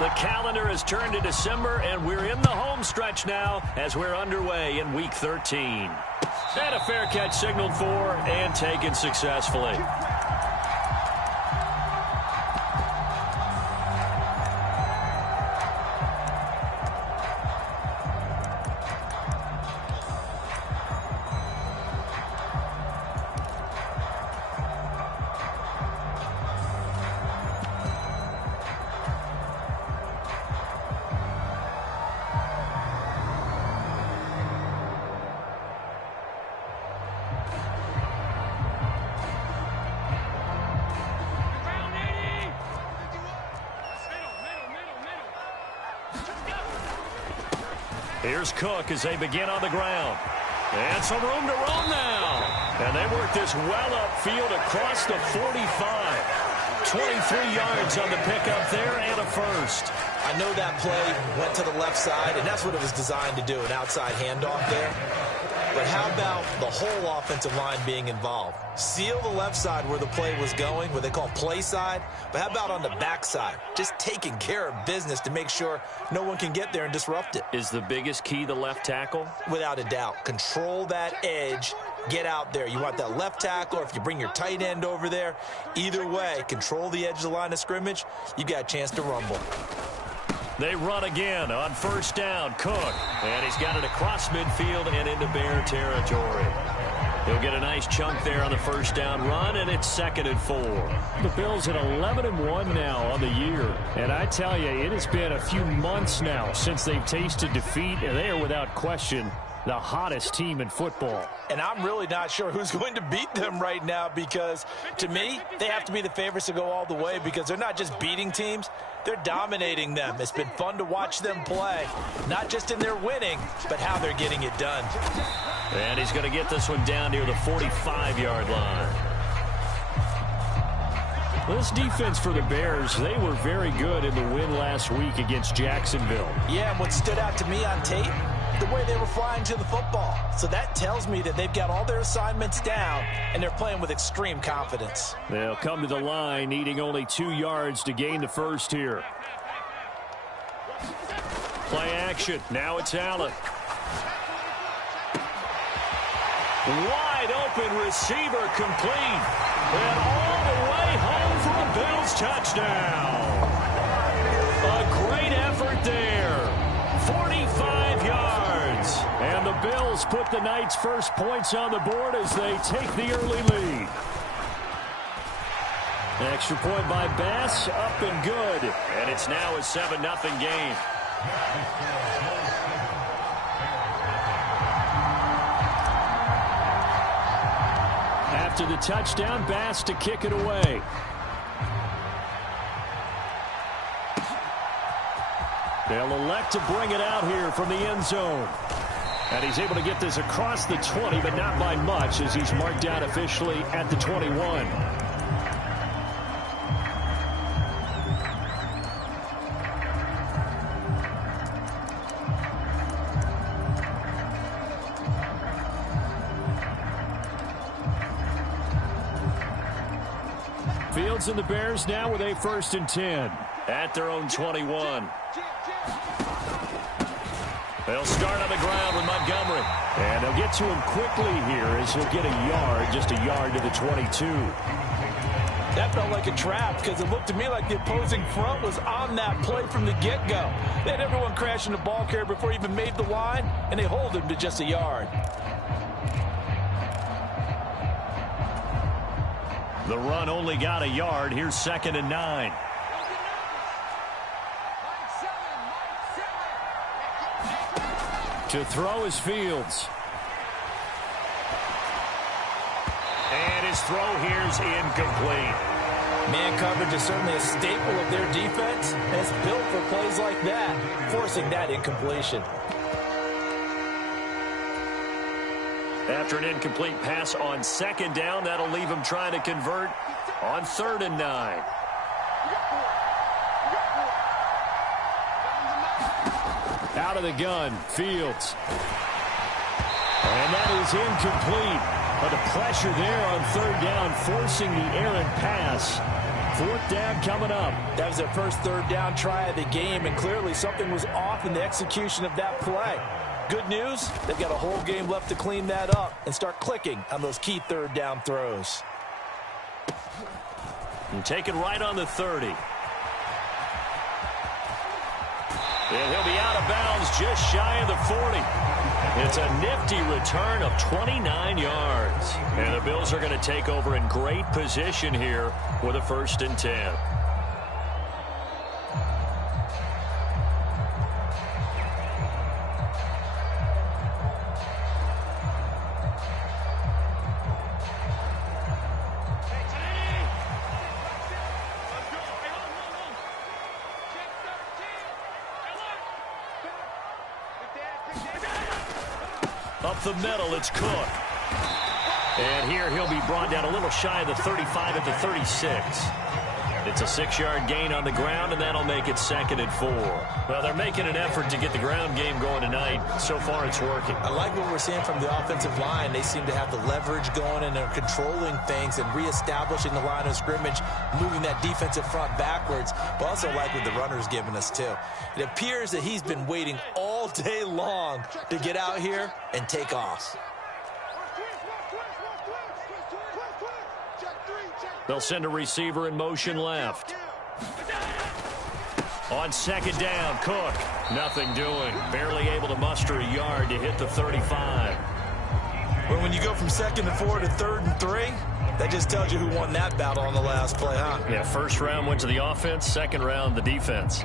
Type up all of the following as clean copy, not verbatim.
The calendar has turned to December, and we're in the home stretch now as we're underway in Week 13. And a fair catch signaled for and taken successfully. Here's Cook as they begin on the ground. And some room to run now. And they work this well upfield across the 45. 23 yards on the pickup there and a first. I know that play went to the left side, and that's what it was designed to do, an outside handoff there. But how about the whole offensive line being involved? Seal the left side where the play was going, what they call play side. But how about on the back side? Just taking care of business to make sure no one can get there and disrupt it. Is the biggest key the left tackle? Without a doubt. Control that edge. Get out there. You want that left tackle, or if you bring your tight end over there, either way, control the edge of the line of scrimmage. You got a chance to rumble. They run again on first down. Cook. And he's got it across midfield and into Bear territory. He'll get a nice chunk there on the first down run, and it's 2nd and 4. The Bills at 11-1 now on the year. And I tell you, it has been a few months now since they've tasted defeat, and they are without question the hottest team in football. And I'm really not sure who's going to beat them right now, because to me, they have to be the favorites to go all the way, because they're not just beating teams, they're dominating them. It's been fun to watch them play, not just in their winning, but how they're getting it done. And he's going to get this one down near the 45-yard line. This defense for the Bears, they were very good in the win last week against Jacksonville. Yeah, and what stood out to me on tape, the way they were flying to the football. So that tells me that they've got all their assignments down, and they're playing with extreme confidence. They'll come to the line needing only 2 yards to gain the first here. Play action. Now it's Allen. Wide open receiver complete. And all the way home for a Bills touchdown. A great effort there. 45 yards. And the Bills put the Knights' first points on the board as they take the early lead. Extra point by Bass, up and good. And it's now a 7-0 game. After the touchdown, Bass to kick it away. They'll elect to bring it out here from the end zone. And he's able to get this across the 20, but not by much, as he's marked down officially at the 21. Fields and the Bears now with a 1st and 10. At their own 21. They'll start on the ground with Montgomery. And they'll get to him quickly here as he'll get a yard, just a yard to the 22. That felt like a trap, because it looked to me like the opposing front was on that play from the get-go. They had everyone crashing the ball carrier before he even made the line, and they hold him to just a yard. The run only got a yard. Here's 2nd and 9. To throw is Fields. And his throw here's incomplete. Man coverage is certainly a staple of their defense, and it's built for plays like that, forcing that incompletion. After an incomplete pass on 2nd down, that'll leave him trying to convert on 3rd and 9. Out of the gun, Fields. And that is incomplete. But the pressure there on 3rd down, forcing the errant pass. 4th down coming up. That was their first 3rd down try of the game, and clearly something was off in the execution of that play. Good news, they've got a whole game left to clean that up and start clicking on those key 3rd down throws. And taken right on the 30. And he'll be out of bounds just shy of the 40. It's a nifty return of 29 yards. And the Bills are going to take over in great position here with a 1st and 10. Up the middle, it's Cook. And here he'll be brought down a little shy of the 35 at the 36. It's a 6-yard gain on the ground, and that'll make it 2nd and 4. Well, they're making an effort to get the ground game going tonight. So far, it's working. I like what we're seeing from the offensive line. They seem to have the leverage going, and they're controlling things and reestablishing the line of scrimmage, moving that defensive front backwards. But also like what the runner's giving us, too. It appears that he's been waiting all day long to get out here and take off. They'll send a receiver in motion left. On 2nd down, Cook. Nothing doing. Barely able to muster a yard to hit the 35. Well, when you go from 2nd and 4 to 3rd and 3, that just tells you who won that battle on the last play, huh? Yeah, 1st round went to the offense, 2nd round the defense.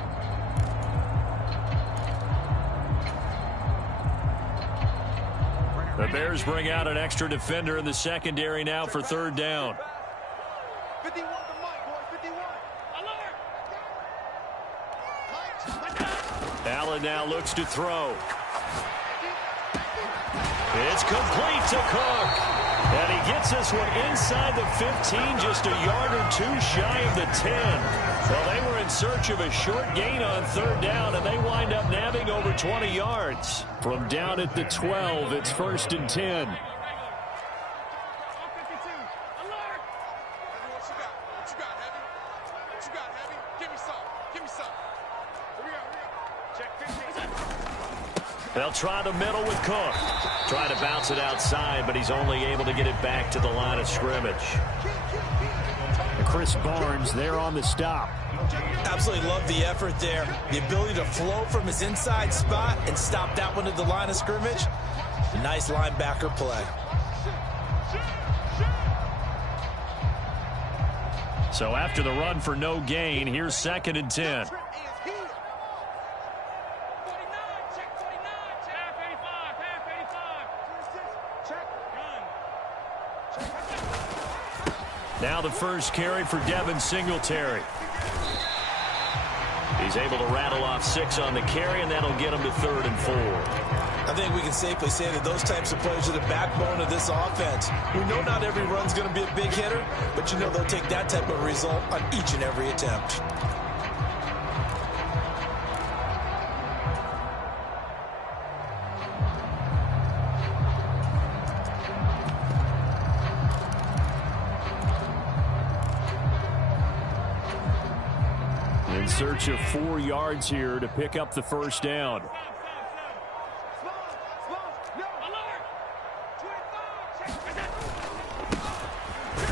The Bears bring out an extra defender in the secondary now for 3rd down. 51 to Mike, boys, 51. Alert! Allen now looks to throw. It's complete to Cook. And he gets this one inside the 15, just a yard or 2 shy of the 10. Well, they were in search of a short gain on 3rd down, and they wind up nabbing over 20 yards. From down at the 12, it's 1st and 10. They'll try the middle with Cook. Try to bounce it outside, but he's only able to get it back to the line of scrimmage. Chris Barnes there on the stop. Absolutely love the effort there. The ability to flow from his inside spot and stop that one at the line of scrimmage. Nice linebacker play. So after the run for no gain, here's 2nd and 10. Now the first carry for Devin Singletary. He's able to rattle off 6 on the carry, and that'll get him to 3rd and 4. I think we can safely say that those types of plays are the backbone of this offense. We know not every run's going to be a big hitter, but you know they'll take that type of result on each and every attempt. In search of 4 yards here to pick up the 1st down.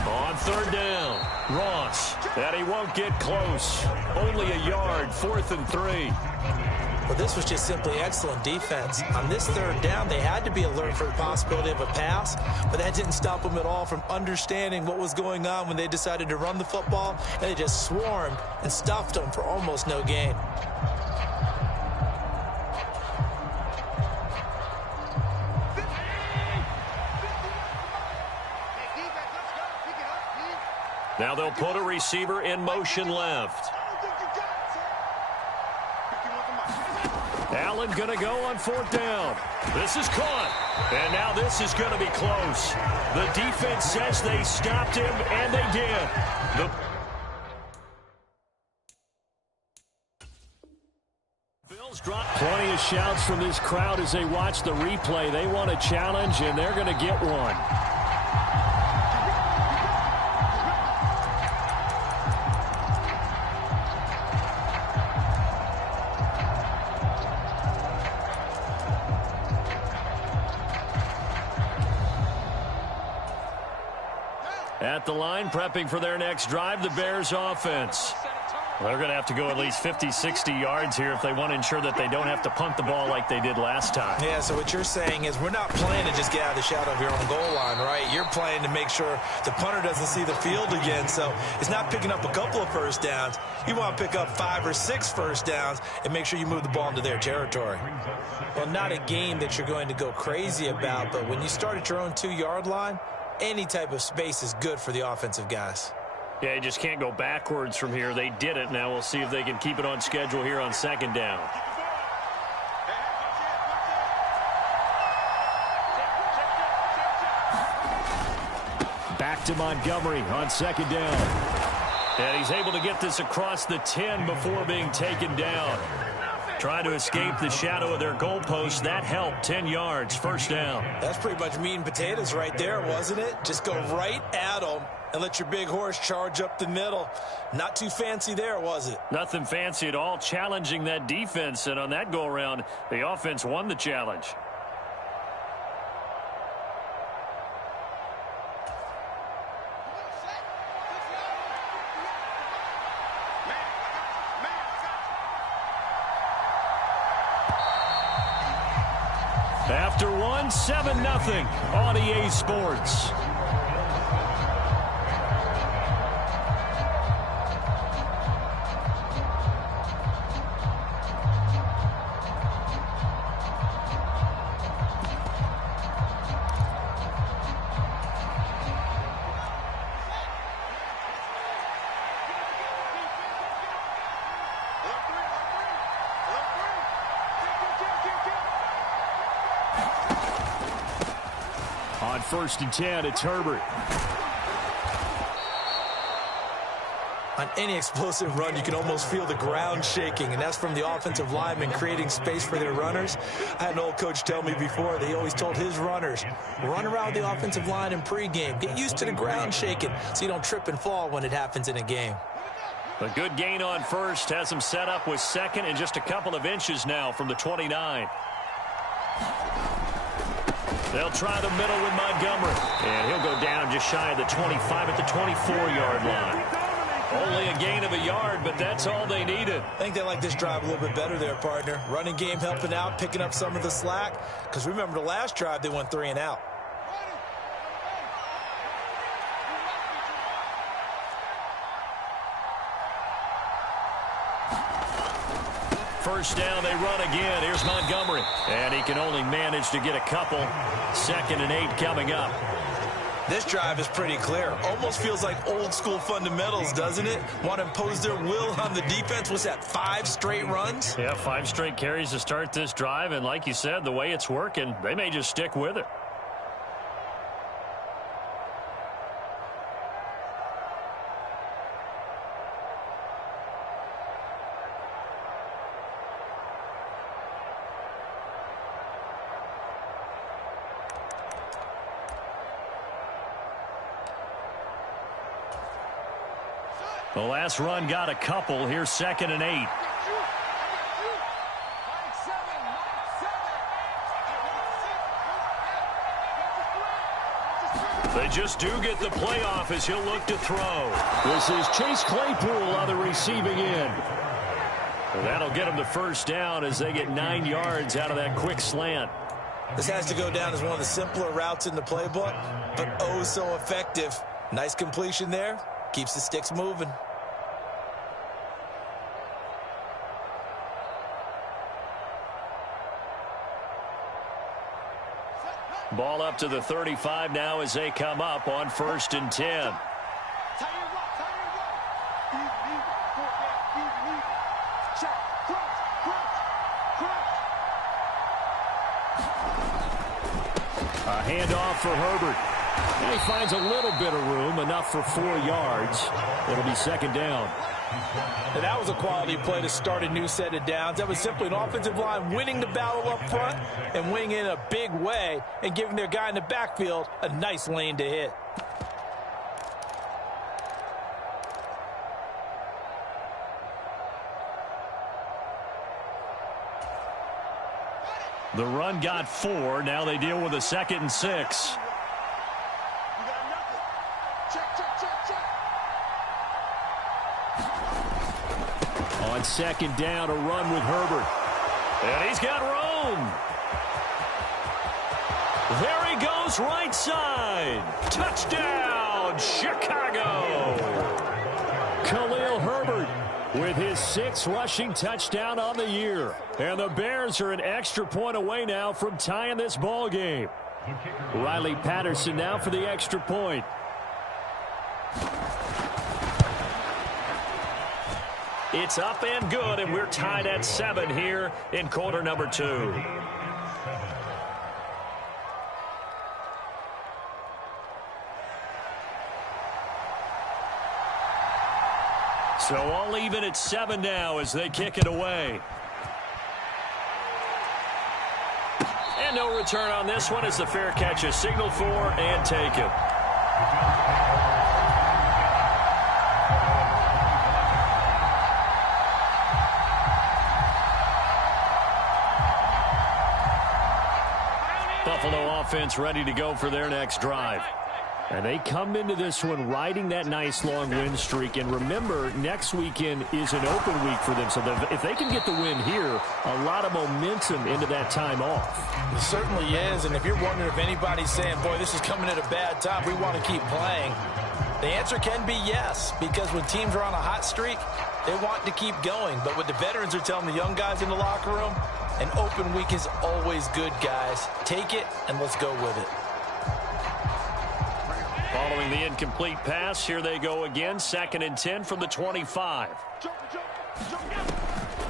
On 3rd down, Ross. And he won't get close. Only a yard, 4th and 3. Well, this was just simply excellent defense. On this 3rd down, they had to be alert for the possibility of a pass, but that didn't stop them at all from understanding what was going on when they decided to run the football, and they just swarmed and stuffed them for almost no gain. Now they'll put a receiver in motion left. Allen going to go on 4th down. This is caught. And now this is going to be close. The defense says they stopped him, and they did. The Bills drop. Plenty of shouts from this crowd as they watch the replay. They want a challenge, and they're going to get one. At the line, prepping for their next drive, the Bears offense. They're going to have to go at least 50, 60 yards here if they want to ensure that they don't have to punt the ball like they did last time. Yeah, so what you're saying is we're not playing to just get out of the shadow of your own goal line, right? You're playing to make sure the punter doesn't see the field again. So it's not picking up a couple of first downs. You want to pick up 5 or 6 first downs and make sure you move the ball into their territory. Well, not a game that you're going to go crazy about, but when you start at your own 2-yard line, any type of space is good for the offensive guys. Yeah, you just can't go backwards from here. They did it. Now we'll see if they can keep it on schedule here on second down. Back to Montgomery on second down. And he's able to get this across the 10 before being taken down. Trying to escape the shadow of their goalpost. That helped. 10 yards, first down. That's pretty much meat and potatoes right there, wasn't it? Just go right at them and let your big horse charge up the middle. Not too fancy there, was it? Nothing fancy at all, challenging that defense. And on that go-around, the offense won the challenge. After one, 7-0 on EA Sports. On 1st and 10, it's Herbert. On any explosive run, you can almost feel the ground shaking, and that's from the offensive linemen creating space for their runners. I had an old coach tell me before, they always told his runners, run around the offensive line in pregame. Get used to the ground shaking so you don't trip and fall when it happens in a game. A good gain on first has them set up with second and just a couple of inches now from the 29. They'll try the middle with Montgomery. And he'll go down just shy of the 25 at the 24-yard line. Only a gain of a yard, but that's all they needed. I think they like this drive a little bit better there, partner. Running game helping out, picking up some of the slack. Because remember the last drive, they went 3 and out. First down, they run again. Here's Montgomery. And he can only manage to get a couple. 2nd and 8 coming up. This drive is pretty clear. Almost feels like old school fundamentals, doesn't it? Want to impose their will on the defense. What's that, 5 straight runs? Yeah, 5 straight carries to start this drive. And like you said, the way it's working, they may just stick with it. The last run got a couple. Here's 2nd and 8. They just do get the playoff as he'll look to throw. This is Chase Claypool on the receiving end. And that'll get him the first down as they get 9 yards out of that quick slant. This has to go down as one of the simpler routes in the playbook, but oh so effective. Nice completion there. Keeps the sticks moving. Ball up to the 35 now as they come up on 1st and 10. A handoff for Herbert. And he finds a little bit of room, enough for 4 yards. It'll be 2nd down. And that was a quality play to start a new set of downs. That was simply an offensive line winning the battle up front and winning in a big way and giving their guy in the backfield a nice lane to hit. The run got 4. Now they deal with a 2nd and 6. You got nothing. Check. On second down, a run with Herbert. And he's got room. There he goes, right side. Touchdown, Chicago. Khalil Herbert with his 6th rushing touchdown on the year. And the Bears are an extra point away now from tying this ball game. Riley Patterson now for the extra point. It's up and good, and we're tied at 7 here in quarter number 2. So all even at 7 now as they kick it away. And no return on this one as the fair catch is signaled for and taken. Buffalo offense ready to go for their next drive. And they come into this one riding that nice long win streak. And remember, next weekend is an open week for them. So if they can get the win here, a lot of momentum into that time off. It certainly is. And if you're wondering if anybody's saying, boy, this is coming at a bad time, we want to keep playing, the answer can be yes. Because when teams are on a hot streak, they want to keep going. But what the veterans are telling the young guys in the locker room, an open week is always good, guys. Take it and let's go with it. Following the incomplete pass, here they go again. 2nd and 10 from the 25.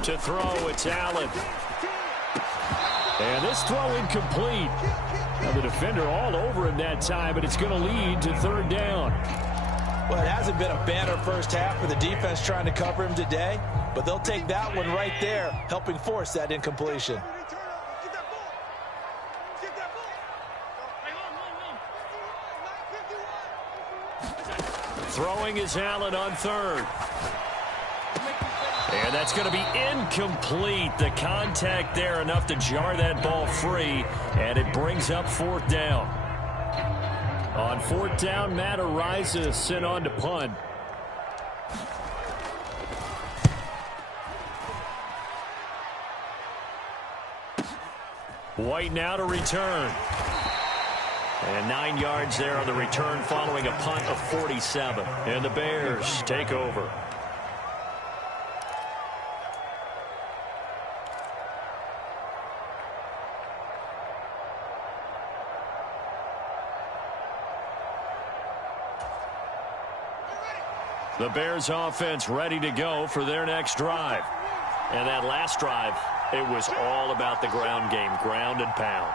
To throw, it's Allen. And this throw incomplete. Now the defender all over him that time, but it's going to lead to 3rd down. Well, it hasn't been a banner first half for the defense trying to cover him today, but they'll take that one right there, helping force that incompletion. Throwing is Allen on 3rd. And that's going to be incomplete. The contact there enough to jar that ball free, and it brings up 4th down. On 4th down, Matt Ariza sent on to punt. White now to return. And 9 yards there on the return following a punt of 47. And the Bears take over. The Bears offense ready to go for their next drive. And that last drive, it was all about the ground game, ground and pound.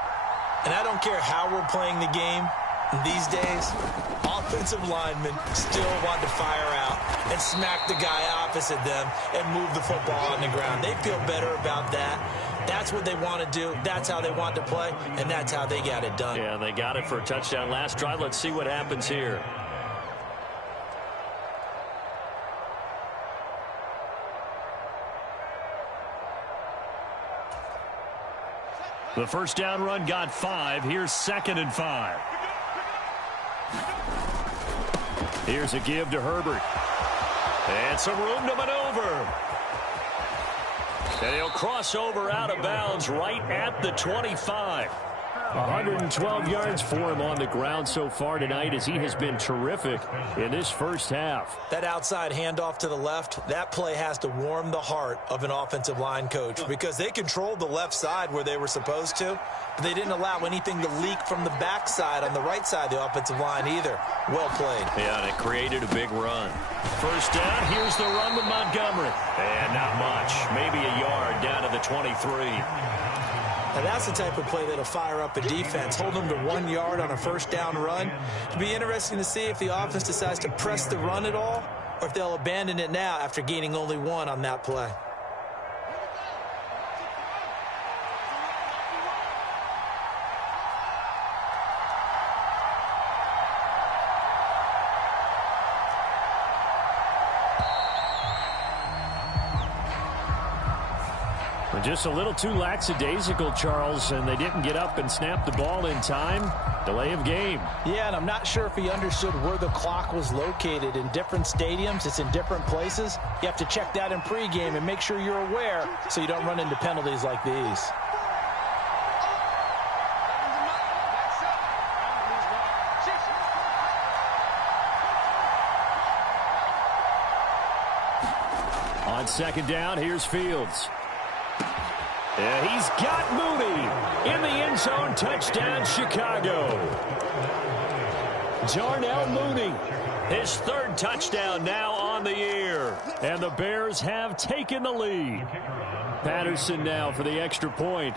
And I don't care how we're playing the game these days, offensive linemen still want to fire out and smack the guy opposite them and move the football on the ground. They feel better about that. That's what they want to do. That's how they want to play, and that's how they got it done. Yeah, they got it for a touchdown last drive. Let's see what happens here. The first down run got 5. Here's 2nd and 5. Here's a give to Herbert. And some room to maneuver. And he'll cross over out of bounds right at the 25. 112 yards for him on the ground so far tonight as he has been terrific in this first half. That outside handoff to the left, that play has to warm the heart of an offensive line coach because they controlled the left side where they were supposed to, but they didn't allow anything to leak from the backside on the right side of the offensive line either. Well played. Yeah, and it created a big run. First down, here's the run with Montgomery. And not much, maybe a yard down to the 23. Now that's the type of play that'll fire up a defense. Hold them to 1 yard on a first down run. It'll be interesting to see if the offense decides to press the run at all or if they'll abandon it now after gaining only 1 on that play. Just a little too lackadaisical, Charles, and they didn't get up and snap the ball in time. Delay of game. Yeah, and I'm not sure if he understood where the clock was located. In different stadiums, it's in different places. You have to check that in pregame and make sure you're aware so you don't run into penalties like these. On second down, here's Fields. And he's got Mooney in the end zone. Touchdown, Chicago. Darnell Mooney, his third touchdown now on the year. And the Bears have taken the lead. Patterson now for the extra point.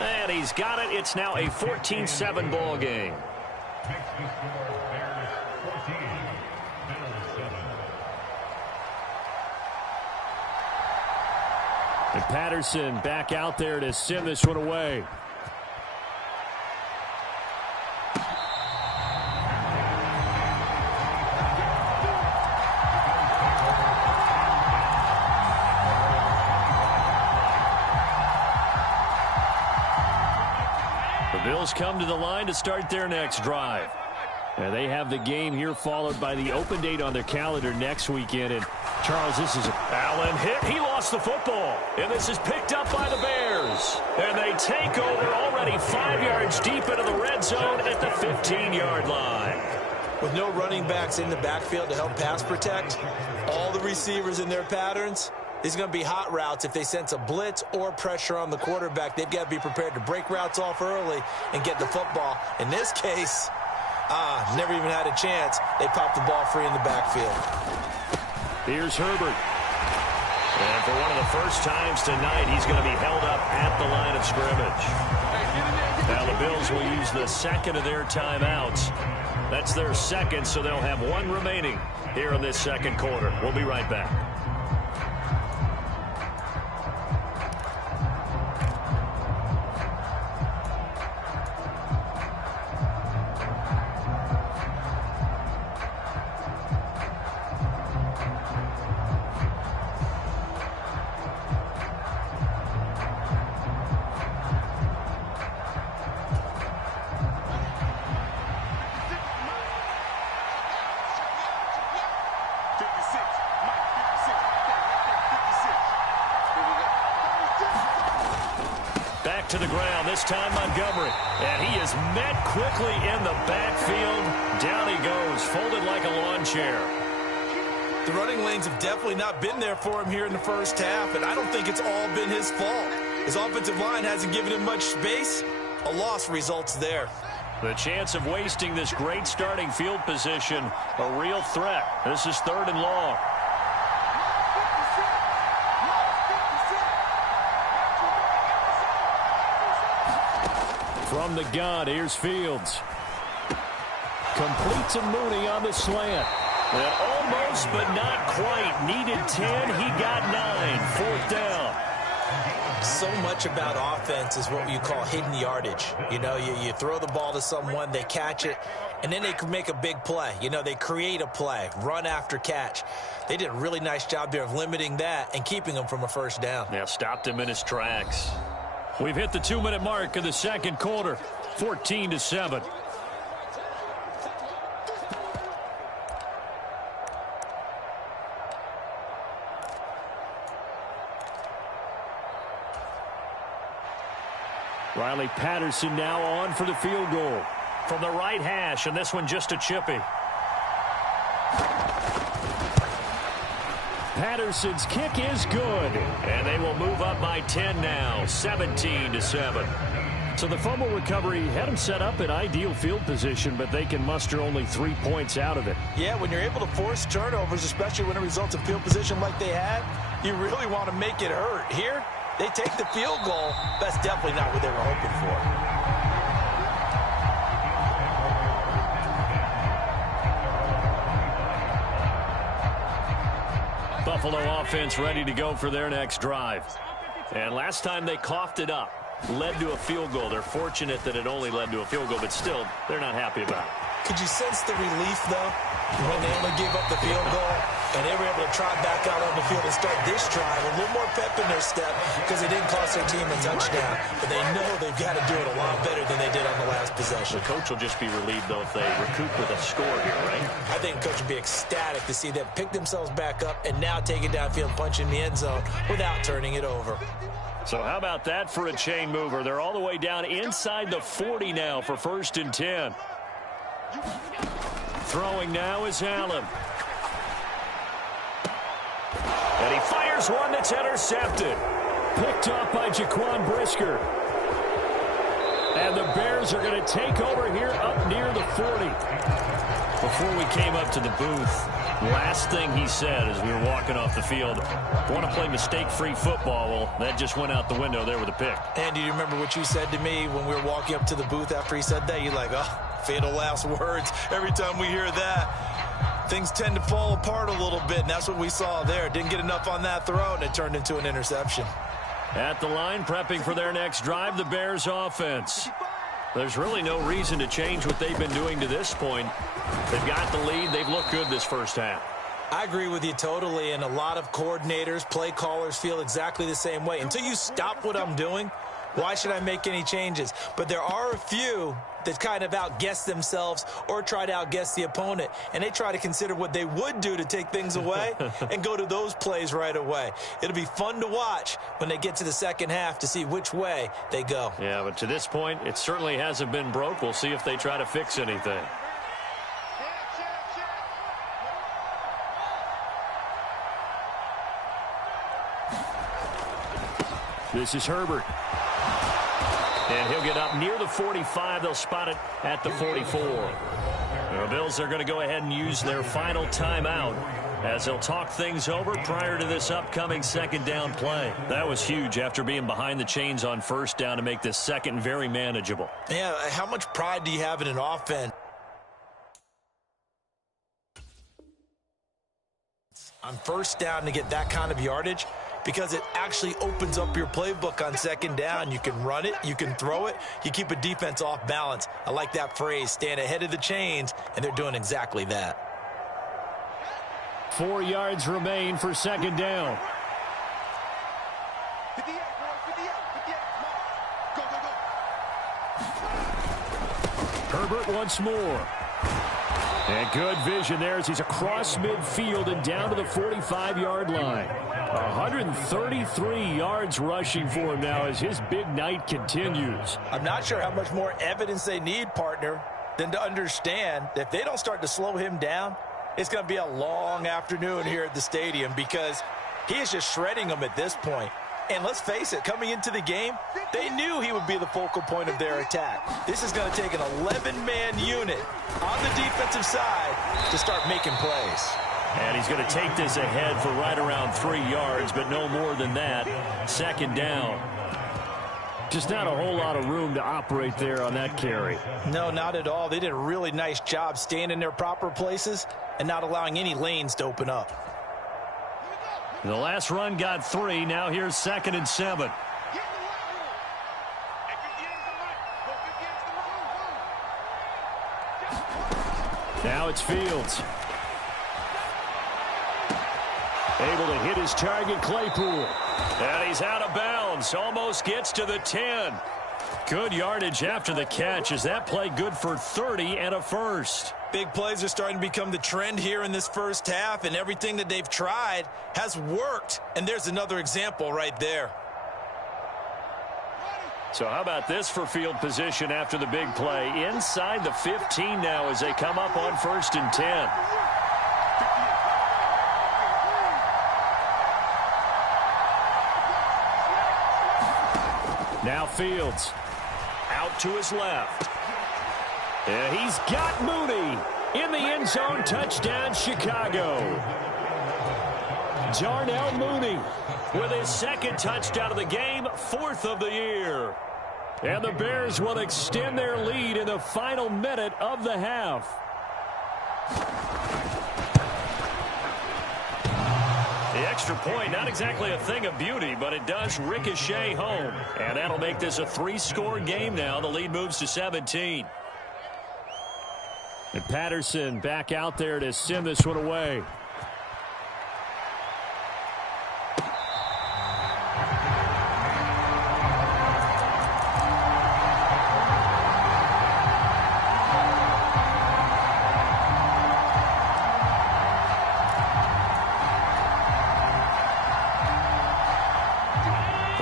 And he's got it. It's now a 14-7 ball game. And Patterson back out there to send this one away. The Bills come to the line to start their next drive. And they have the game here followed by the open date on their calendar next weekend. And Charles, this is Allen hit. He lost the football. And this is picked up by the Bears. And they take over already 5 yards deep into the red zone at the 15-yard line. With no running backs in the backfield to help pass protect, all the receivers in their patterns, these are going to be hot routes. If they sense a blitz or pressure on the quarterback, they've got to be prepared to break routes off early and get the football. In this case, never even had a chance. They popped the ball free in the backfield. Here's Herbert. And for one of the first times tonight, he's going to be held up at the line of scrimmage. Now the Bills will use the second of their timeouts. That's their second, so they'll have one remaining here in this second quarter. We'll be right back. To the ground, this time Montgomery. And he is met quickly in the backfield. Down he goes, folded like a lawn chair. The running lanes have definitely not been there for him here in the first half, and I don't think it's all been his fault. His offensive line hasn't given him much space. A loss results there. The chance of wasting this great starting field position, a real threat. This is 3rd and long. From the gun, here's Fields. Complete to Mooney on the slant. And almost, but not quite. Needed 10, he got 9. 4th down. So much about offense is what you call hidden yardage. You know, you throw the ball to someone, they catch it, and then they can make a big play. You know, they create a play, run after catch. They did a really nice job there of limiting that and keeping him from a first down. Yeah, stopped him in his tracks. We've hit the 2-minute mark of the second quarter, 14-7. Riley Patterson now on for the field goal. From the right hash, and this one just a chippy. Patterson's kick is good. And they will move up by 10 now, 17-7. So the fumble recovery had them set up in ideal field position, but they can muster only 3 points out of it. Yeah, when you're able to force turnovers, especially when it results in field position like they had, you really want to make it hurt. Here, they take the field goal. That's definitely not what they were hoping for. Buffalo offense ready to go for their next drive. And last time they coughed it up, led to a field goal. They're fortunate that it only led to a field goal, but still, they're not happy about it. Could you sense the relief, though, when they only gave up the field goal? And they were able to trot back out on the field and start this drive a little more pep in their step because they didn't cost their team a touchdown. But they know they've got to do it a lot better than they did on the last possession. The coach will just be relieved, though, if they recoup with a score here, right? I think the coach would be ecstatic to see them pick themselves back up and now take it downfield, punch in the end zone without turning it over. So how about that for a chain mover? They're all the way down inside the 40 now for 1st and 10. Throwing now is Allen. And he fires one that's intercepted. Picked off by Jaquan Brisker. And the Bears are going to take over here up near the 40. Before we came up to the booth, last thing he said as we were walking off the field, want to play mistake-free football. Well, that just went out the window there with a pick. And do you remember what you said to me when we were walking up to the booth after he said that? You're like, oh, fatal last words. Every time we hear that, things tend to fall apart a little bit, and that's what we saw there. Didn't get enough on that throw, and it turned into an interception. At the line, prepping for their next drive, the Bears offense. There's really no reason to change what they've been doing to this point. They've got the lead. They've looked good this first half. I agree with you totally, and a lot of coordinators, play callers feel exactly the same way. Until you stop what I'm doing, why should I make any changes? But there are a few that kind of outguess themselves or try to outguess the opponent, and they try to consider what they would do to take things away and go to those plays right away. It'll be fun to watch when they get to the second half to see which way they go. Yeah, but to this point, it certainly hasn't been broke. We'll see if they try to fix anything. This is Herbert. And he'll get up near the 45. They'll spot it at the 44. The Bills are going to go ahead and use their final timeout as they'll talk things over prior to this upcoming second down play. That was huge after being behind the chains on first down to make this second very manageable. Yeah, how much pride do you have in an offense? On first down to get that kind of yardage, because it actually opens up your playbook on second down. You can run it, you can throw it, you keep a defense off balance. I like that phrase, stand ahead of the chains, and they're doing exactly that. 4 yards remain for second down. 58, boys, 58, 58. Go, go, go. Herbert once more. And good vision there as he's across midfield and down to the 45-yard line. 133 yards rushing for him now as his big night continues. I'm not sure how much more evidence they need, partner, than to understand that if they don't start to slow him down, it's going to be a long afternoon here at the stadium because he is just shredding them at this point. And let's face it, coming into the game, they knew he would be the focal point of their attack. This is going to take an 11-man unit on the defensive side to start making plays. And he's going to take this ahead for right around 3 yards, but no more than that. Second down. Just not a whole lot of room to operate there on that carry. No, not at all. They did a really nice job staying in their proper places and not allowing any lanes to open up. The last run got 3. Now here's 2nd and 7. Now it's Fields. Able to hit his target, Claypool. And he's out of bounds. Almost gets to the 10. Good yardage after the catch. Is that play good for 30 and a first? Big plays are starting to become the trend here in this first half, and everything that they've tried has worked. And there's another example right there. So how about this for field position after the big play? Inside the 15 now as they come up on 1st and 10. Now Fields out to his left. And he's got Mooney in the end zone. Touchdown, Chicago. Darnell Mooney with his 2nd touchdown of the game, 4th of the year. And the Bears will extend their lead in the final minute of the half. The extra point, not exactly a thing of beauty, but it does ricochet home. And that'll make this a 3-score game now. The lead moves to 17. And Patterson back out there to send this one away.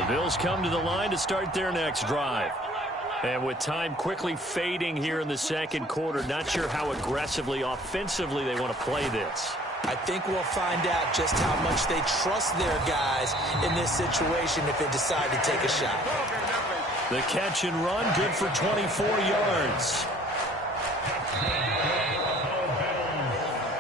Bills come to the line to start their next drive. And with time quickly fading here in the second quarter, not sure how aggressively, offensively they want to play this. I think we'll find out just how much they trust their guys in this situation if they decide to take a shot. The catch and run, good for 24 yards.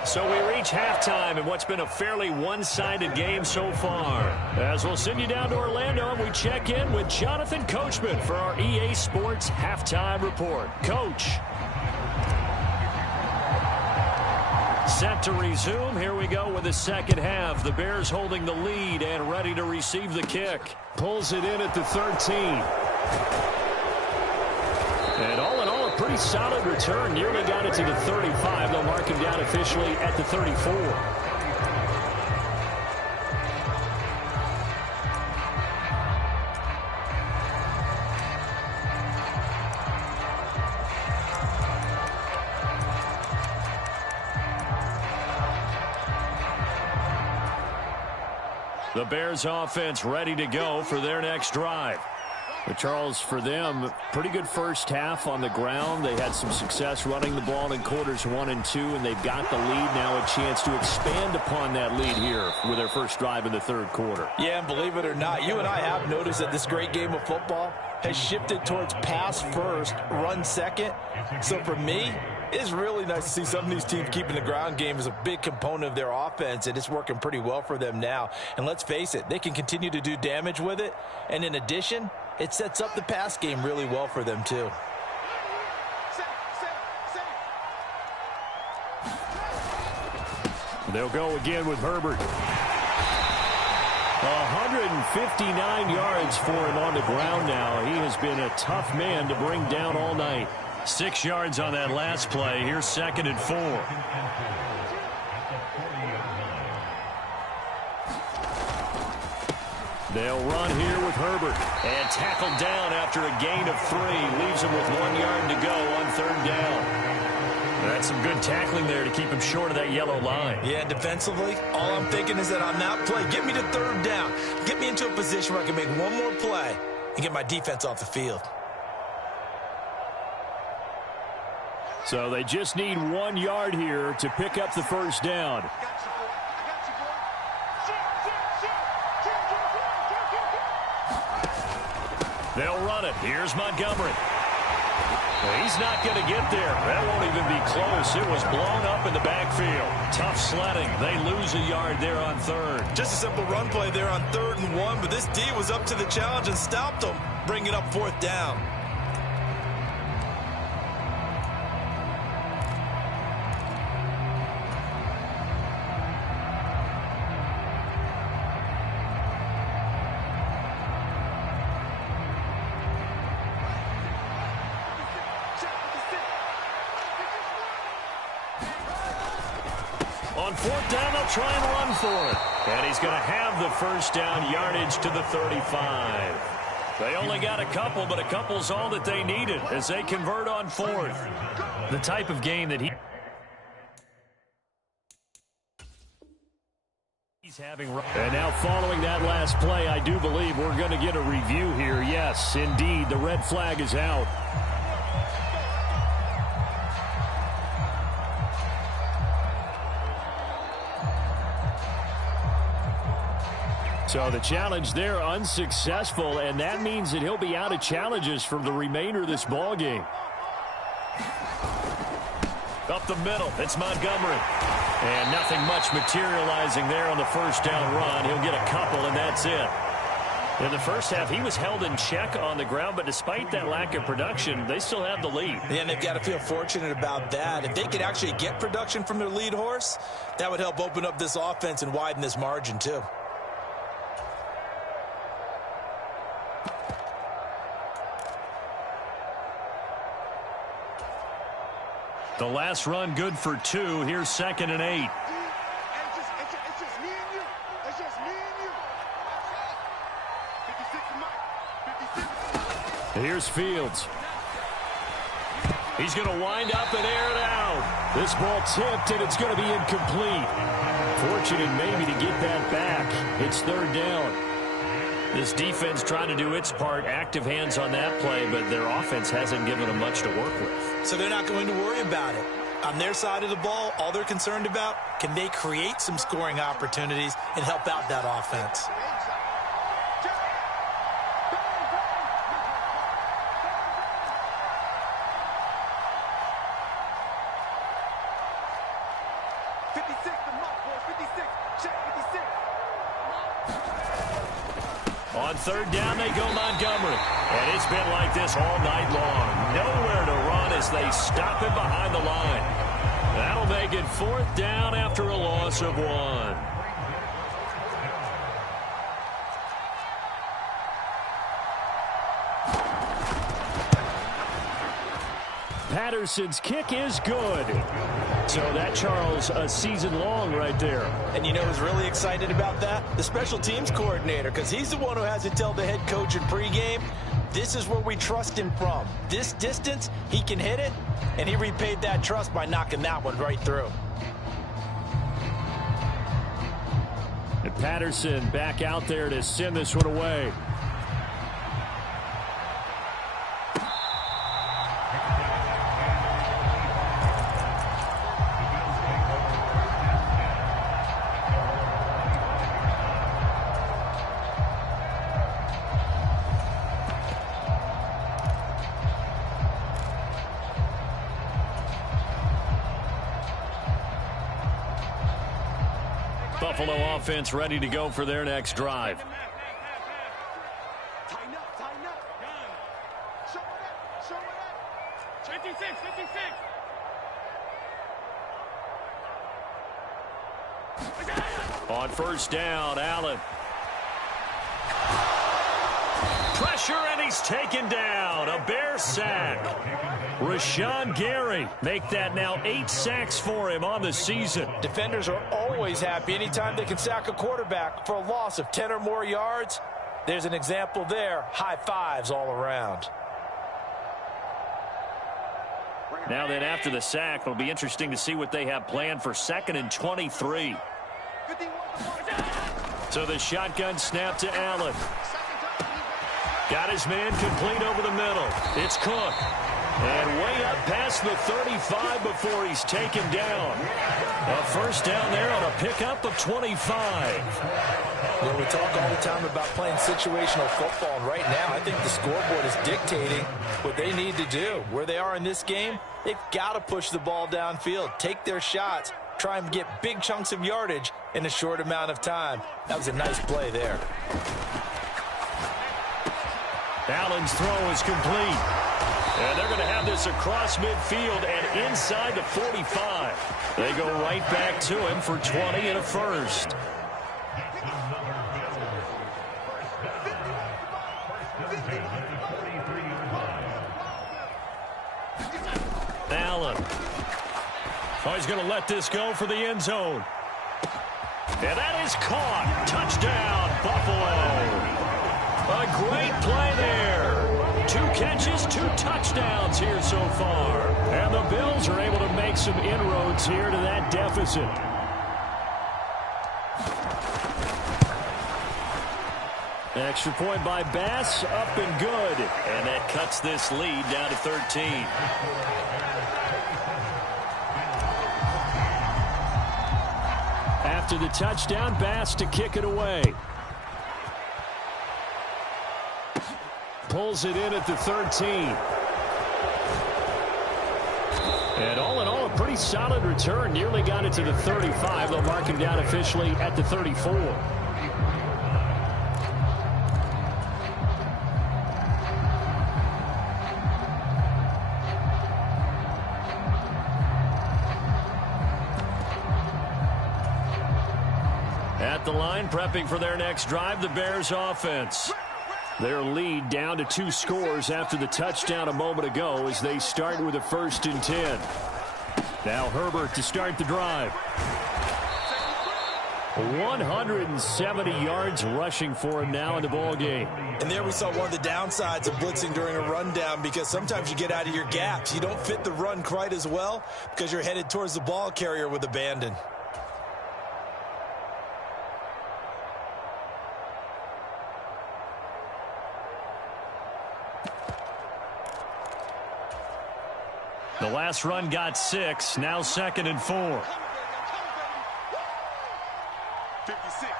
So we reach halftime in what's been a fairly one-sided game so far. As we'll send you down to Orlando, and we check in with Jonathan Coachman for our EA Sports Halftime Report. Coach. Set to resume. Here we go with the second half. The Bears holding the lead and ready to receive the kick. Pulls it in at the 13. And all in all, a pretty solid return. Nearly got it to the 35. They'll mark him down officially at the 34. The Bears offense ready to go for their next drive. But Charles, for them, pretty good first half on the ground. They had some success running the ball in quarters 1 and 2, and they've got the lead now, a chance to expand upon that lead here with their first drive in the third quarter. Yeah, and believe it or not, you and I have noticed that this great game of football has shifted towards pass first, run second. So for me, it's really nice to see some of these teams keeping the ground game as a big component of their offense, and it's working pretty well for them now. And let's face it, they can continue to do damage with it. And in addition, it sets up the pass game really well for them, too. They'll go again with Herbert. 159 yards for him on the ground now. He has been a tough man to bring down all night. 6 yards on that last play. Here's 2nd and 4. They'll run here with Herbert. And tackled down after a gain of 3. Leaves him with 1 yard to go on 3rd down. That's some good tackling there to keep him short of that yellow line. Yeah, defensively, all I'm thinking is that on that play, get me to 3rd down. Get me into a position where I can make one more play and get my defense off the field. So they just need 1 yard here to pick up the first down. They'll run it. Here's Montgomery. He's not going to get there. That won't even be close. It was blown up in the backfield. Tough sledding. They lose a yard there on 3rd. Just a simple run play there on 3rd and 1, but this D was up to the challenge and stopped them, bringing up 4th down. On 4th down, they'll try and run for it. And he's going to have the first down yardage to the 35. They only got a couple, but a couple's all that they needed as they convert on 4th. The type of game that he's having. And now following that last play, I do believe we're going to get a review here. Yes, indeed, the red flag is out. So the challenge there unsuccessful, and that means that he'll be out of challenges for the remainder of this ball game. Up the middle, it's Montgomery. And nothing much materializing there on the first down run. He'll get a couple, and that's it. In the first half, he was held in check on the ground, but despite that lack of production, they still have the lead. Yeah, and they've got to feel fortunate about that. If they could actually get production from their lead horse, that would help open up this offense and widen this margin, too. The last run good for 2. Here's 2nd and 8. It's just me and you. It's just me and you. 56 Mike. 56. Here's Fields. He's going to wind up and air it out. This ball tipped, and it's going to be incomplete. Fortunate maybe to get that back. It's 3rd down. This defense trying to do its part, active hands on that play, but their offense hasn't given them much to work with. So they're not going to worry about it. On their side of the ball, all they're concerned about, can they create some scoring opportunities and help out that offense? On third down, they go Montgomery. And it's been like this all night long. Nowhere to run as they stop him behind the line. That'll make it fourth down after a loss of 1. Patterson's kick is good. So that, Charles, a season long right there. And you know who's really excited about that? The special teams coordinator, because he's the one who has to tell the head coach in pregame, this is where we trust him from. This distance, he can hit it, and he repaid that trust by knocking that one right through. And Patterson back out there to send this one away. Buffalo offense ready to go for their next drive. Tighten up, tighten up. Show it up, show it up. 56, 56. On first down, Allen. Pressure, and he's taken down. A Bear sack. Rashawn Gary make that now 8 sacks for him on the season. Defenders are always happy anytime they can sack a quarterback for a loss of 10 or more yards. There's an example there. High fives all around. Now then, after the sack, it'll be interesting to see what they have planned for 2nd and 23. So the shotgun snap to Allen. Got his man complete over the middle. It's Cook. And way up past the 35 before he's taken down. A first down there on a pickup of 25. Well, we talk all the time about playing situational football, and right now I think the scoreboard is dictating what they need to do. Where they are in this game, they've got to push the ball downfield, take their shots, try and get big chunks of yardage in a short amount of time. That was a nice play there. Allen's throw is complete. And they're going to have this across midfield and inside the 45. They go right back to him for 20 and a first. Allen. Oh, he's going to let this go for the end zone. And that is caught. Touchdown, Buffalo. A great play there. 2 catches, 2 touchdowns here so far. And the Bills are able to make some inroads here to that deficit. Extra point by Bass, up and good. And that cuts this lead down to 13. After the touchdown, Bass to kick it away. Pulls it in at the 13. And all in all, a pretty solid return. Nearly got it to the 35. They'll mark him down officially at the 34. At the line, prepping for their next drive, the Bears offense. Their lead down to 2 scores after the touchdown a moment ago as they start with a 1st and 10. Now Herbert to start the drive. 170 yards rushing for him now in the ball game. And there we saw one of the downsides of blitzing during a rundown, because sometimes you get out of your gaps. You don't fit the run quite as well because you're headed towards the ball carrier with abandon. The last run got 6. Now 2nd and 4. 56.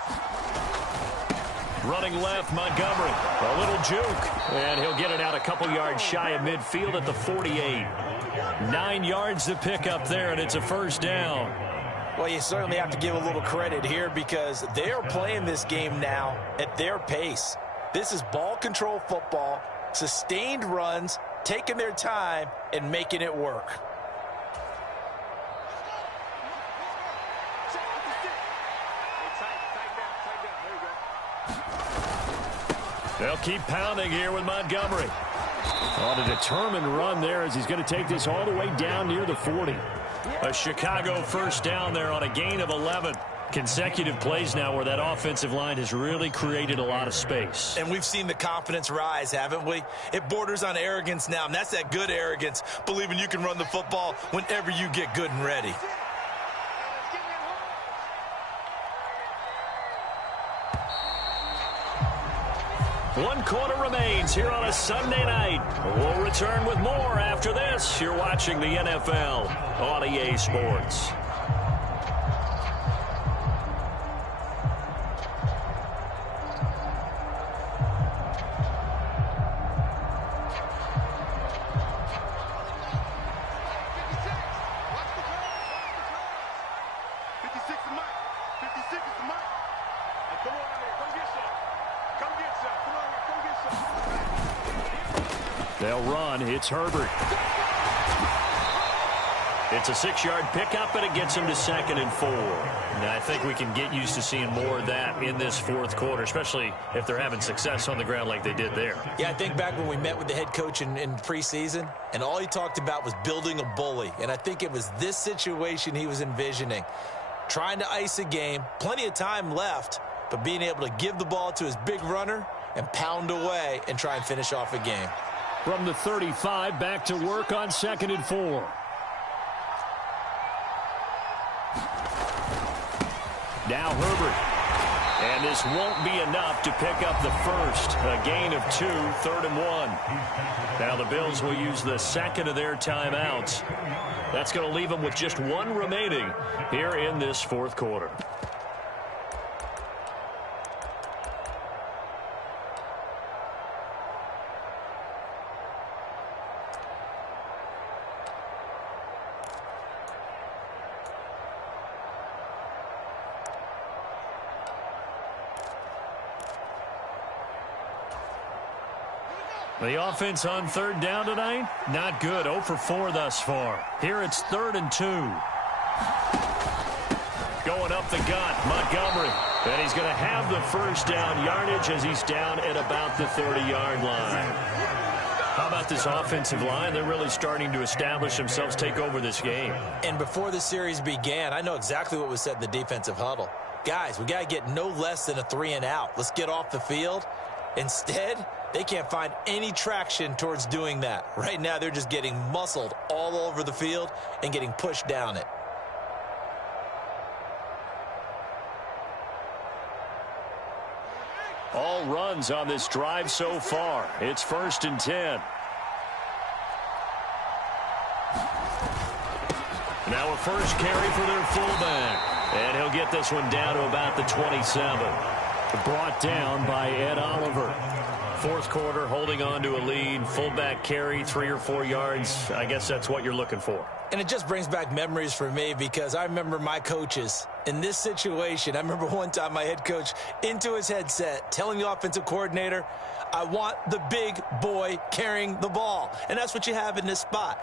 Running left, Montgomery. A little juke. And he'll get it out a couple yards shy of midfield at the 48. 9 yards to pick up there, and it's a first down. Well, you certainly have to give a little credit here because they are playing this game now at their pace. This is ball control football, sustained runs, taking their time, and making it work. They'll keep pounding here with Montgomery. On a determined run there as he's going to take this all the way down near the 40. A Chicago first down there on a gain of 11. Consecutive plays now where that offensive line has really created a lot of space. And we've seen the confidence rise, haven't we? It borders on arrogance now, and that's that good arrogance, believing you can run the football whenever you get good and ready. One quarter remains here on a Sunday night. We'll return with more after this. You're watching the NFL on EA Sports. They'll run. It's Herbert. It's a 6-yard pickup, and it gets him to 2nd and 4. Now, I think we can get used to seeing more of that in this fourth quarter, especially if they're having success on the ground like they did there. Yeah, I think back when we met with the head coach in preseason, and all he talked about was building a bully. And I think it was this situation he was envisioning. Trying to ice a game, plenty of time left, but being able to give the ball to his big runner and pound away and try and finish off a game. From the 35, back to work on 2nd and 4. Now Herbert. And this won't be enough to pick up the first. A gain of 2, 3rd and 1. Now the Bills will use the second of their timeouts. That's going to leave them with just 1 remaining here in this fourth quarter. The offense on 3rd down tonight, not good. 0 for 4 thus far. Here it's 3rd and 2. Going up the gut, Montgomery. And he's going to have the first down yardage as he's down at about the 30-yard line. How about this offensive line? They're really starting to establish themselves, take over this game. And before the series began, I know exactly what was said in the defensive huddle. Guys, we got to get no less than a 3 and out. Let's get off the field. Instead, they can't find any traction towards doing that. Right now, they're just getting muscled all over the field and getting pushed down it. All runs on this drive so far. It's 1st and 10. Now a first carry for their fullback. And he'll get this one down to about the 27. Brought down by Ed Oliver. Fourth quarter, holding on to a lead. Fullback carry, 3 or 4 yards. I guess that's what you're looking for. And it just brings back memories for me because I remember my coaches in this situation. I remember one time my head coach into his headset telling the offensive coordinator, I want the big boy carrying the ball. And that's what you have in this spot.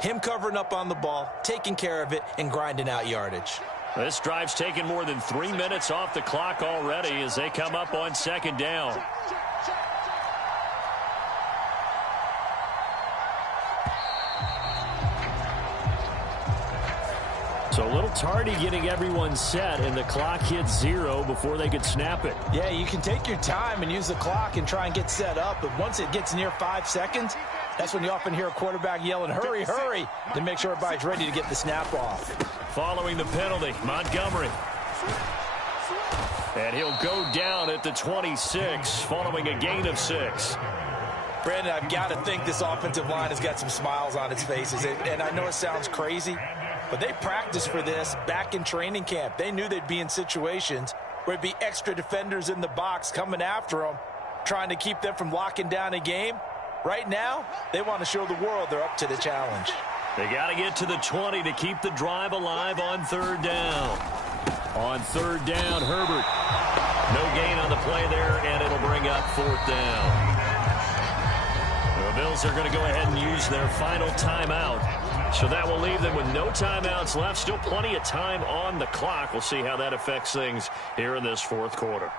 Him covering up on the ball, taking care of it, and grinding out yardage. This drive's taken more than 3 minutes off the clock already as they come up on 2nd down. So a little tardy getting everyone set, and the clock hits 0 before they could snap it. Yeah, you can take your time and use the clock and try and get set up, but once it gets near 5 seconds, that's when you often hear a quarterback yelling, hurry, hurry, to make sure everybody's ready to get the snap off. Following the penalty, Montgomery. And he'll go down at the 26 following a gain of 6. Brandon, I've got to think this offensive line has got some smiles on its faces. And I know it sounds crazy, but they practiced for this back in training camp. They knew they'd be in situations where it'd be extra defenders in the box coming after them, trying to keep them from locking down a game. Right now, they want to show the world they're up to the challenge. They got to get to the 20 to keep the drive alive on third down. On third down, Herbert. No gain on the play there, and it'll bring up fourth down. The Bills are going to go ahead and use their final timeout. So that will leave them with no timeouts left. Still plenty of time on the clock. We'll see how that affects things here in this fourth quarter.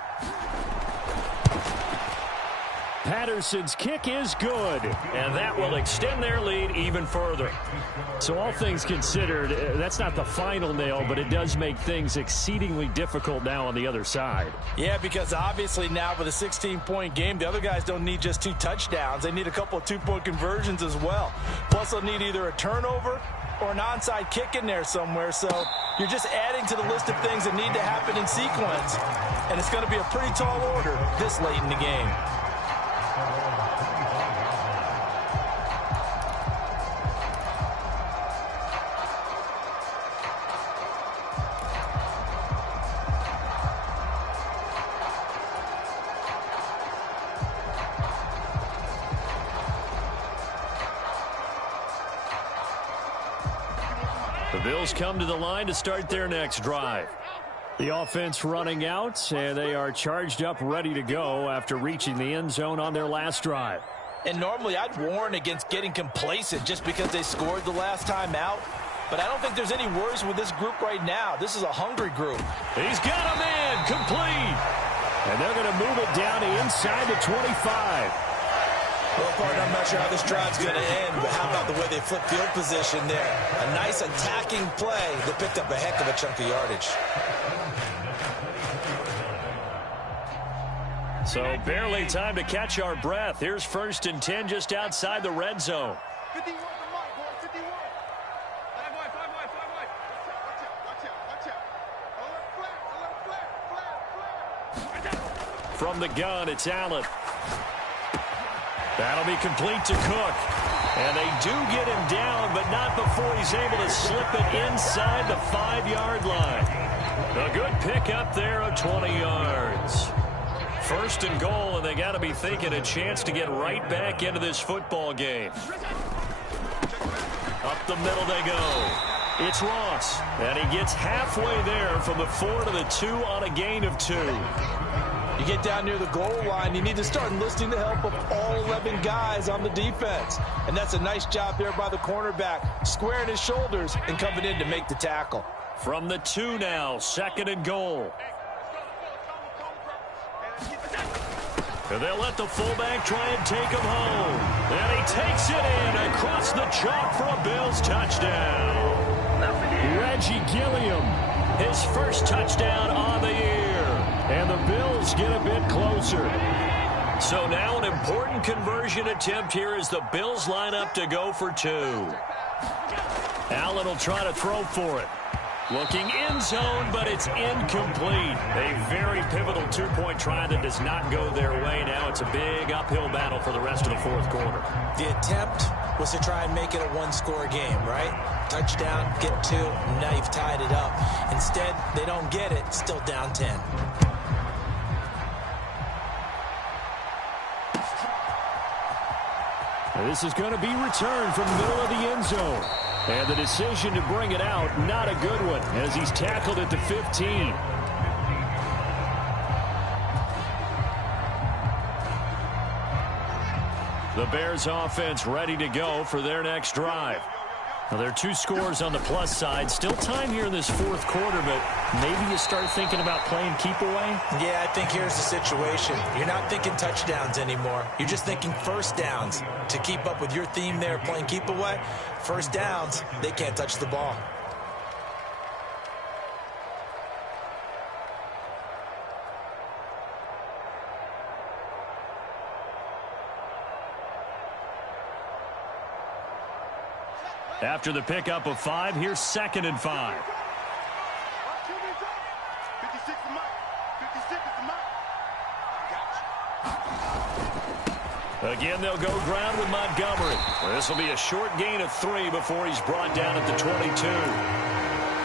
Patterson's kick is good, and that will extend their lead even further. So all things considered, that's not the final nail, but it does make things exceedingly difficult now on the other side. Yeah, because obviously now with a 16-point game, the other guys don't need just 2 touchdowns. They need a couple of 2-point conversions as well. Plus, they'll need either a turnover or an onside kick in there somewhere. So you're just adding to the list of things that need to happen in sequence. And it's going to be a pretty tall order this late in the game. The Bills come to the line to start their next drive. The offense running out, and they are charged up, ready to go after reaching the end zone on their last drive. And normally I'd warn against getting complacent just because they scored the last time out. But I don't think there's any worries with this group right now. This is a hungry group. He's got a man complete. And they're going to move it down to inside the 25. Well, partner, I'm not sure how this drive's going to end, but how about the way they flip field position there? A nice attacking play that picked up a heck of a chunk of yardage. So barely time to catch our breath. Here's 1st and 10 just outside the red zone. 51 to Mike, boy, 51. 5 wide. Watch out. Flat. From the gun, it's Allen. That'll be complete to Cook. And they do get him down, but not before he's able to slip it inside the 5-yard line. A good pickup there of 20 yards. 1st and goal, and they got to be thinking a chance to get right back into this football game. Up the middle they go. It's Ross, and he gets halfway there from the 4 to the 2 on a gain of 2. You get down near the goal line, you need to start enlisting the help of all 11 guys on the defense. And that's a nice job there by the cornerback, squaring his shoulders and coming in to make the tackle. From the 2 now, 2nd and goal. And they'll let the fullback try and take him home. And he takes it in across the chalk for a Bills touchdown. Reggie Gilliam, his first touchdown on the year. And the Bills get a bit closer. So now an important conversion attempt here as the Bills line up to go for 2. Allen will try to throw for it. Looking end zone, but it's incomplete. A very pivotal 2-point try that does not go their way. Now it's a big uphill battle for the rest of the fourth quarter. The attempt was to try and make it a 1-score game, right? Touchdown, get 2, now you've tied it up. Instead, they don't get it, still down 10. This is going to be returned from the middle of the end zone. And the decision to bring it out, not a good one, as he's tackled at the 15. The Bears offense ready to go for their next drive. Now, there are 2 scores on the plus side. Still time here in this fourth quarter, but maybe you start thinking about playing keep away? Yeah, I think here's the situation. You're not thinking touchdowns anymore. You're just thinking first downs. To keep up with your theme there, playing keep away, first downs, they can't touch the ball. After the pickup of 5, here's 2nd and 5. 56 is Mike. 56 is Mike. Again, they'll go ground with Montgomery. This will be a short gain of 3 before he's brought down at the 22.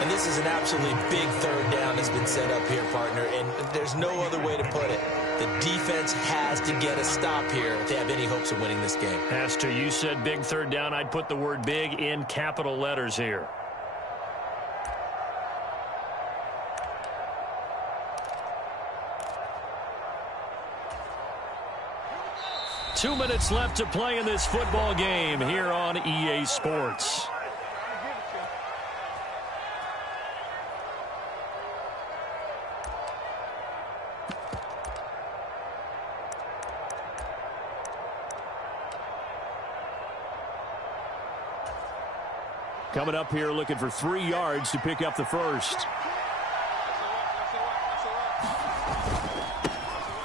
And this is an absolutely big third down that's been set up here, partner, and there's no other way to put it. The defense has to get a stop here if they have any hopes of winning this game. Has to. You said big third down. I'd put the word big in capital letters here. Two minutes left to play in this football game here on EA Sports. Coming up here looking for 3 yards to pick up the first.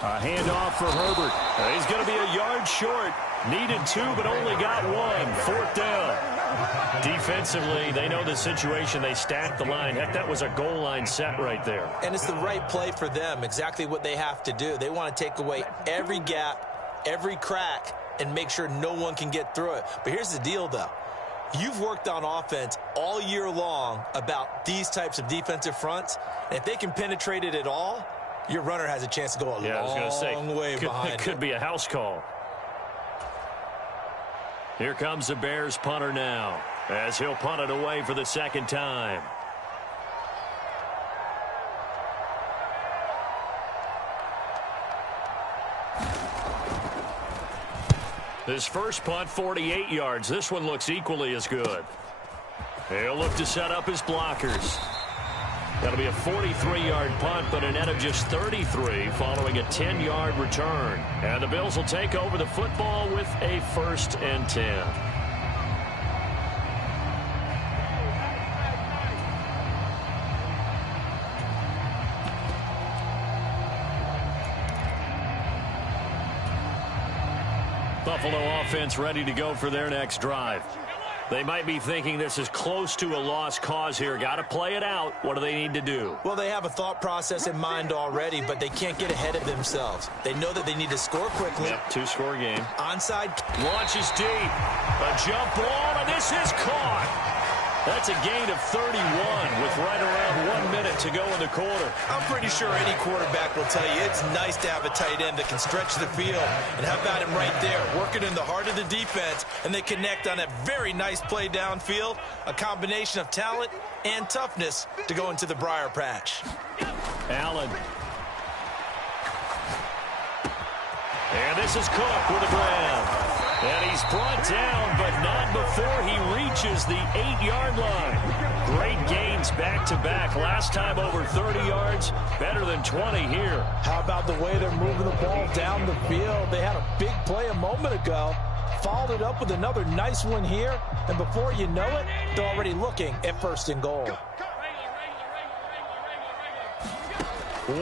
A handoff for Herbert. He's going to be a yard short. Needed 2, but only got 1. 4th down. Defensively, they know the situation. They stacked the line. Heck, that was a goal line set right there. And it's the right play for them, exactly what they have to do. They want to take away every gap, every crack, and make sure no one can get through it. But here's the deal, though. You've worked on offense all year long about these types of defensive fronts. And if they can penetrate it at all, your runner has a chance to go a long way behind. It could be a house call. Here comes the Bears punter now, as he'll punt it away for the second time. His first punt, 48 yards. This one looks equally as good. He'll look to set up his blockers. That'll be a 43-yard punt, but a net of just 33 following a 10-yard return. And the Bills will take over the football with a 1st and 10. Buffalo offense ready to go for their next drive. They might be thinking this is close to a lost cause here. Got to play it out. What do they need to do? Well, they have a thought process in mind already, but they can't get ahead of themselves. They know that they need to score quickly. Yep, 2-score game. Onside. Launches deep. A jump ball, and this is caught. That's a gain of 31 with right around 1 minute to go in the quarter. I'm pretty sure any quarterback will tell you it's nice to have a tight end that can stretch the field. And how about him right there, working in the heart of the defense, and they connect on a very nice play downfield, a combination of talent and toughness to go into the briar patch. Allen. And this is Cook with a grab. And he's brought down, but not before he reaches the 8-yard line. Great gains back-to-back. Last time over 30 yards, better than 20 here. How about the way they're moving the ball down the field? They had a big play a moment ago, followed it up with another nice one here, and before you know it, they're already looking at 1st and goal.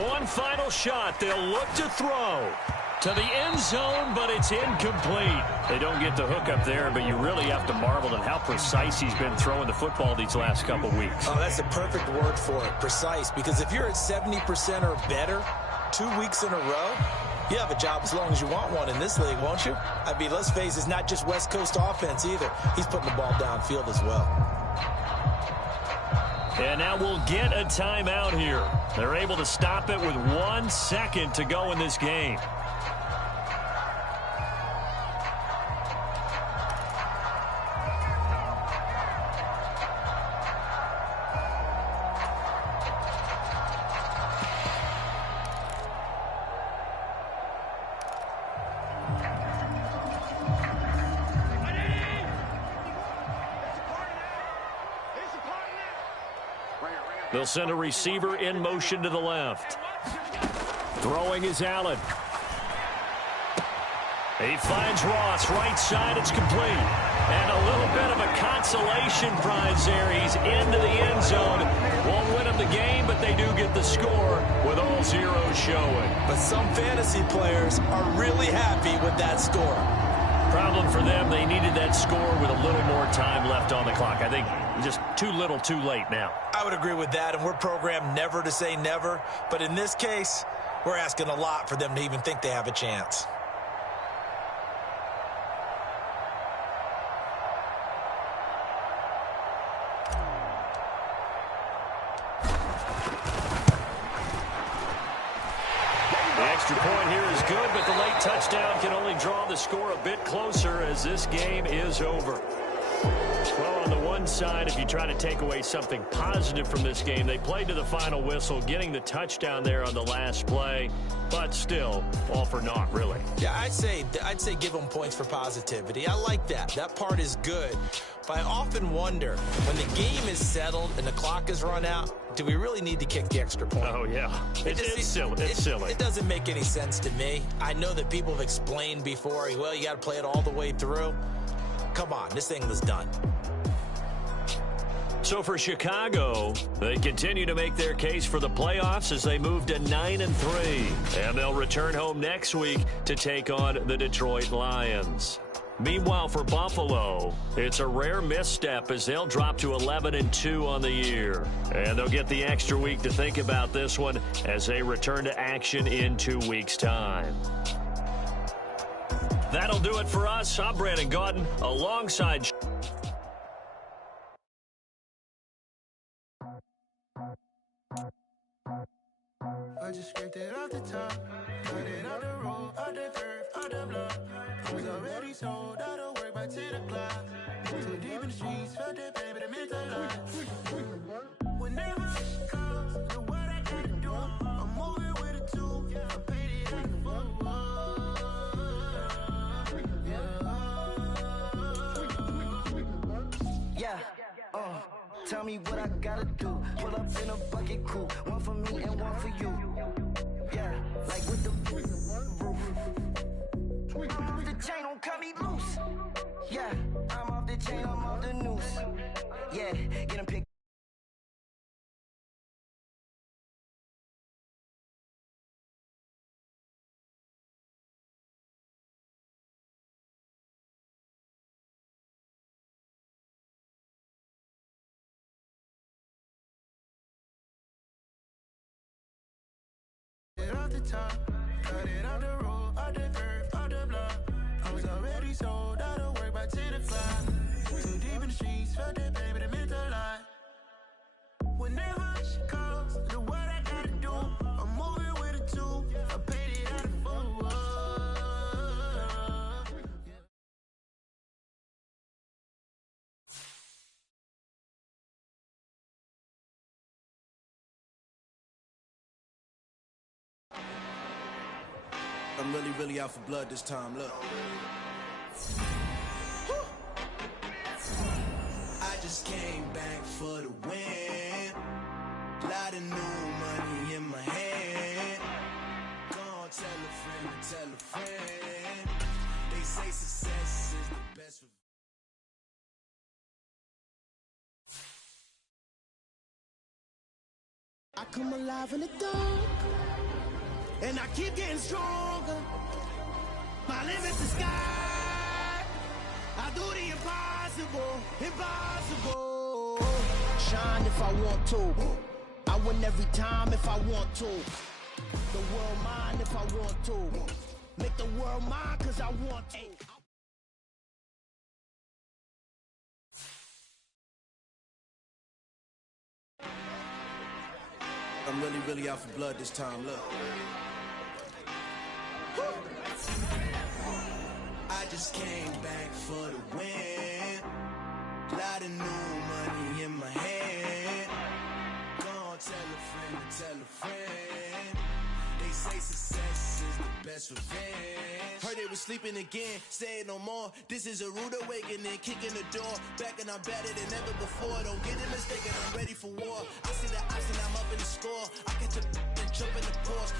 One final shot. They'll look to throw to the end zone, but it's incomplete. They don't get the hook up there, but you really have to marvel at how precise he's been throwing the football these last couple weeks. Oh, that's the perfect word for it, precise, because if you're at 70% or better 2 weeks in a row, you have a job as long as you want one in this league, won't you? I mean, let's face it, it's not just West Coast offense either. He's putting the ball downfield as well. And now we'll get a timeout here. They're able to stop it with 1 second to go in this game. They'll send a receiver in motion to the left. Throwing is Allen. He finds Ross. Right side, it's complete. And a little bit of a consolation prize there. He's into the end zone. Won't win him the game, but they do get the score with all zeros showing. But some fantasy players are really happy with that score. Problem for them, they needed that score with a little more time left on the clock. I think just too little, too late now. I would agree with that, and we're programmed never to say never. But in this case, we're asking a lot for them to even think they have a chance. The extra point here is good, but the late touchdown can only draw the score a bit closer as this game is over. Well, on the one side, if you try to take away something positive from this game, they played to the final whistle, getting the touchdown there on the last play, but still, all for naught, really. Yeah, I'd say give them points for positivity. I like that. That part is good. But I often wonder, when the game is settled and the clock is run out, do we really need to kick the extra point? Oh, yeah. It's silly. It's silly. It doesn't make any sense to me. I know that people have explained before, well, you got to play it all the way through. Come on, this thing was done. So for Chicago, they continue to make their case for the playoffs as they move to 9-3. And they'll return home next week to take on the Detroit Lions. Meanwhile, for Buffalo, it's a rare misstep as they'll drop to 11-2 on the year. And they'll get the extra week to think about this one as they return to action in 2 weeks' time. That'll do it for us. I'm Brandon Gaudin alongside... I just scraped it off the top, cut it out the road, out the curve, out the block. I was already sold, out of work by 10 o'clock. Too deep in the streets, felt that pain, but it meant a lot. Whenever she calls, know what I gotta do. I'm moving with a two, I paid it out the full. Yeah, tell me what I gotta do. Pull up in a bucket coupe, one for me and one for you. Yeah, like with the roof. I'm off the chain, don't cut me loose. Yeah, I'm off the chain, I'm off the noose. Yeah, get him picked. Off the top, cut it out the road, out the curve, out the block. I was already sold, out of work by 10 o'clock. Too deep in the streets, felt that pain, but it meant a lot. Whenever she calls, know what I gotta do. I'm moving with a two, I paid it out of full. I'm really out for blood this time, look. I just came back for the win. Lot of new money in my hand. Gonna tell a friend to tell a friend. They say success is the best for... I come alive in the dark, and I keep getting stronger. My limit's the sky. I do the impossible, impossible. Shine if I want to. I win every time if I want to. The world mine if I want to. Make the world mine cause I want to. I'm really out for blood this time, look. I just came back for the win. Lot of new money in my hand. Gonna tell a friend to tell a friend. They say success is the best revenge. Heard they was sleeping again, say it no more. This is a rude awakening, kicking the door. Back and I'm better than ever before. Don't get it mistaken, I'm ready for war. I see the option, I'm up in the score. I catch a and jump in the course.